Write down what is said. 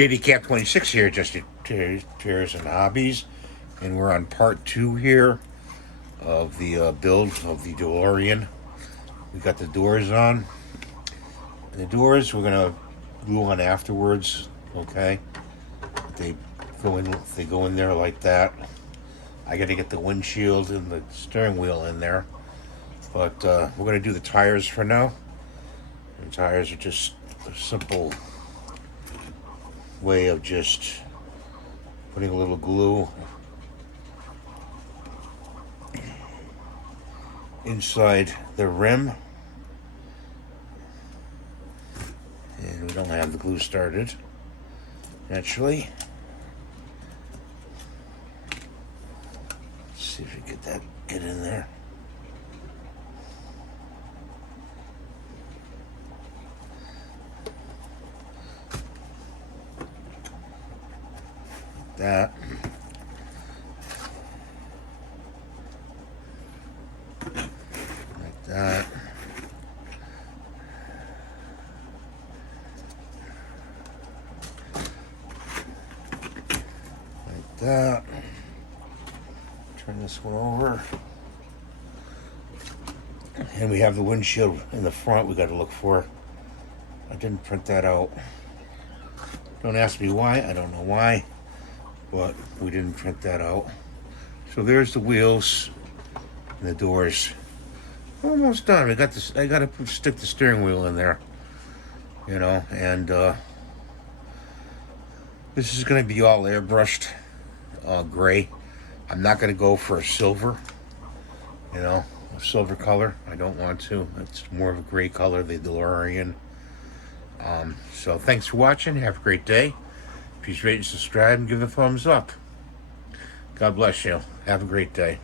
JDCap 26 here, just Tears and Hobbies, and we're on part 2 here of the build of the DeLorean. We got the doors on. The doors we're gonna glue on afterwards. Okay, they go in there like that. I got to get the windshield and the steering wheel in there, but we're gonna do the tires for now. The tires are just a simple way of just putting a little glue inside the rim, and we don't have the glue started naturally. Let's see if we get in there. That. Like that. Like that. Turn this one over. And we have the windshield in the front we got to look for. I didn't print that out. Don't ask me why. I don't know why. But we didn't print that out. So there's the wheels and the doors. Almost done. I got this. I got to stick the steering wheel in there, and this is going to be all airbrushed gray. I'm not going to go for a silver, a silver color. I don't want to. It's more of a gray color, the DeLorean. So thanks for watching. Have a great day. Please rate and subscribe and give a thumbs up. God bless you. Have a great day.